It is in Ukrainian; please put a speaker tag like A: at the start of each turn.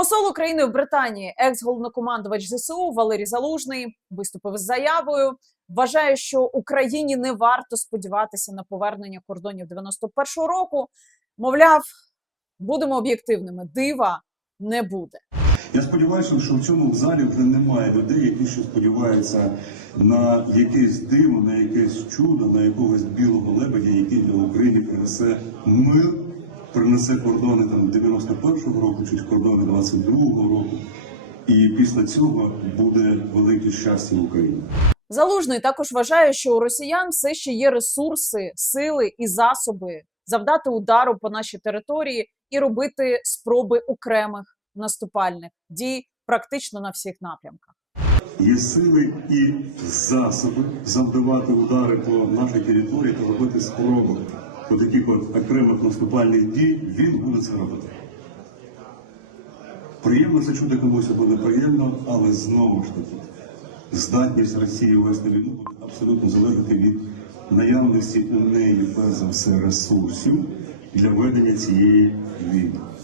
A: Посол України в Британії, екс-головнокомандувач ЗСУ Валерій Залужний виступив з заявою. Вважає, що Україні не варто сподіватися на повернення кордонів 91-го року. Мовляв, будемо об'єктивними, дива не буде.
B: Я сподіваюся, що в цьому залі вже немає людей, які ще сподіваються на якесь диво, на якесь чудо, на якогось білого лебедя, який для України принесе мир, принесе кордони там 91-го року чи кордони 22-го року. І після цього буде велике щастя в Україні.
A: Залужний також вважає, що у росіян все ще є ресурси, сили і засоби завдати удару по нашій території і робити спроби окремих наступальних дій практично на всіх напрямках.
B: Є сили і засоби завдавати удари по нашій території та робити спроби по таких от окремих наступальних дій, він буде це робити. Приємно це чути комусь або неприємно, але знову ж таки, здатність Росії вести війну буде абсолютно залежати від наявності у неї перш за все ресурсів для ведення цієї війни.